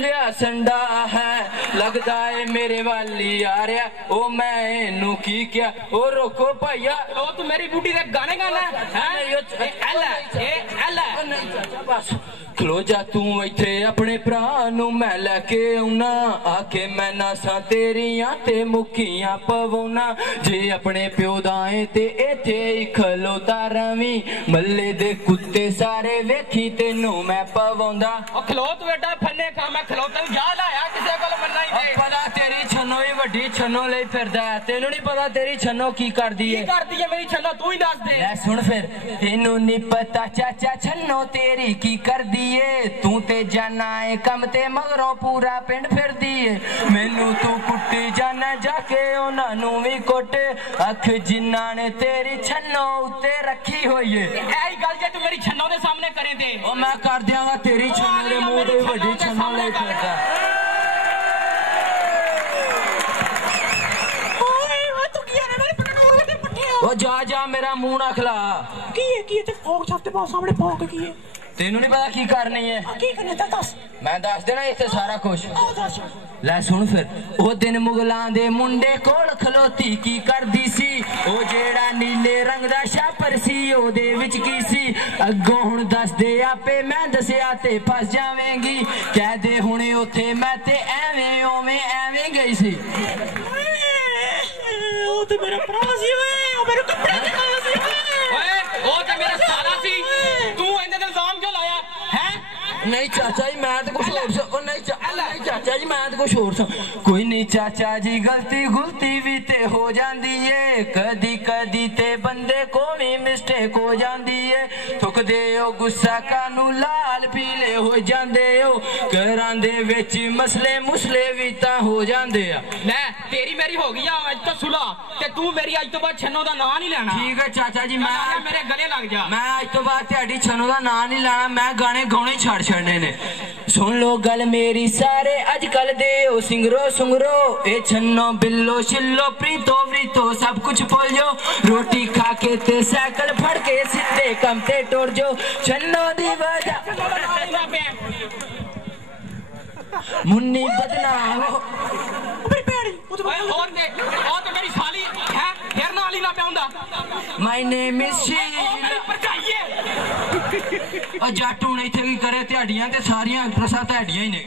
फूलिया संडा है लगता है मेरे वाली आ रहा ओ मैं इनू की क्या ओ रोको भैया ओ तू मेरी बूटी दे गाने गाना बस खलो जा तू इत्थे अपने भरा नू मैं लैके आउना आके मैं नासा तेरियां ते मुक्कियां पवाउना जे अपने प्यो दा ऐ ते इत्थे ही खलोता रवी मल्ले दे कुत्ते सारे वेखी तेनू मैं पवाउंदा ओ खलो तू एडा फन्ने खा मैं खलोता जा लाया किसे कोल मन्ना ही दे पता तेरी छन्नो ही वड्डी छन्नो लई फिरदा है तेनू नहीं पता तेरी छन्नो की करदी है मेरी छन्नो तू ही दस दे ले सुन फिर तेनू नहीं पता चाचा छन्नो तेरी की करदी है तू ते जाना है कम ते मगरों पूरा पिंड फिरदी है मैनू तू कुट्टी जाना जाके उन्हां नू भी कुट अख जिन्ना ने तेरी छन्नो उत्ते रखी होई है ऐही गल जे तू मेरी छन्नो दे सामने करे ते ओ मैं कर दियांगा तेरी छन्नो दे मुंह ते वड्डी छन्नो लई फिरदा ओ जा जा मेरा मुंह ना खिला की है ते फोक छाते पास सामने फोक की है तेनू नहीं पता की करनी है की करने ता दस मैं दस देना इत्थे सारा कुछ ले सुन फिर ओ दिन मुगलां दे मुंडे कोल खलोती की करदी सी ओ जेड़ा नीले रंग दा छापर सी ओदे विच की सी अग्गों हुण दस दे आपे मैं दसिया ते फस जावेंगी कह दे हुणे ओथे मैं ते एवें ओवें एवें गई सी ओ ते मेरा भरा सी ओए ओ मेरे कपड़े च पाया सी ओए ओ ते मेरा साला सी तू इंदे ते इल्जाम क्यों लाया हैं नहीं चाचा जी मैं तो कुछ और नहीं चाचा जी मैं तो कुछ और कोई नहीं चाचा जी गलती गुलती भी ते हो जाती है कदी कदी ते बंदे को भी मिस्टेक हो जाती है थुक दे ओ गुस्सा कानू लाल पीले हो जाते हो घरां दे विच मसले मुसले भी ता हो जाते आ ले तेरी मेरी हो गई अज तो सुला ते तू मेरी अज तो बाद छन्नो दा नाम नहीं लेना ठीक है चाचा जी मैं मेरे गले लग जा मैं अज तो बाद तेरी छन्नो दा नाम नहीं लेना मैं गाने गाने छड़ छड़ने ने सुन लो गल मेरी सारे अजकल दे ओ सिंगरो सुंगरो ए छन्नो बिल्लो शिल्लो प्रीतो व्रीतो सब कुछ भूल जाओ रोटी खा के ते साइकिल फड़ के सीधे कम ते टुर जाओ छन्नो दी वजह मुन्नी बदनाम मेरी भैड़ी ओ तो मेरी साली है फिर नाल ही ना पाउंदा माय नेम इज शी मेरी भरजाई जट हूं इत्थे की करे ध्याड़ियां ते सारियां एक्ट्रेसां ध्याड़ियां ही ने